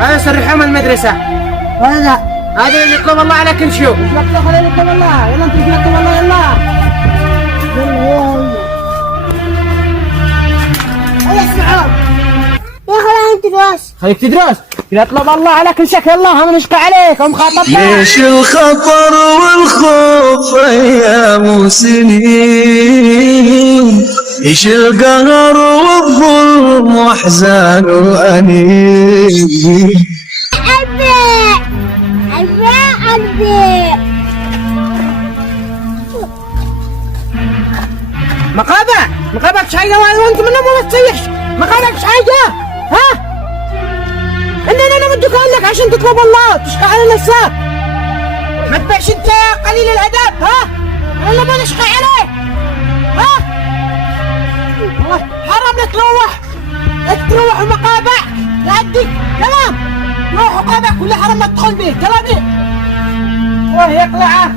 هذا صرحهم من المدرسة. هذا هذا اللي يطلب الله عليك نشوف. يلا خلينا نطلب الله، يلا انت نطلب الله، يلا يلا اسمعوا يا خلينا ندرس. خليك تدرس. يطلب الله عليك نشك، يلا هم نشقى عليك هم خاطب. ليش الخطر والخوف ايام وسنين، ايش القهر والظلم واحزان وانين. مقابك شايقة وانت منه ما تصيحش. مقابك شايقة ها؟ انا مدك لك عشان تطلب الله تشقى على نفسك. ما تبيعش انت قليل الادب ها؟ ولا ما نشقى عليك ها؟ حرام لك تروح ومقابك يعديك. تمام روح وقابك ولا حرام ما تدخل به. ترى به وهي يقلعه.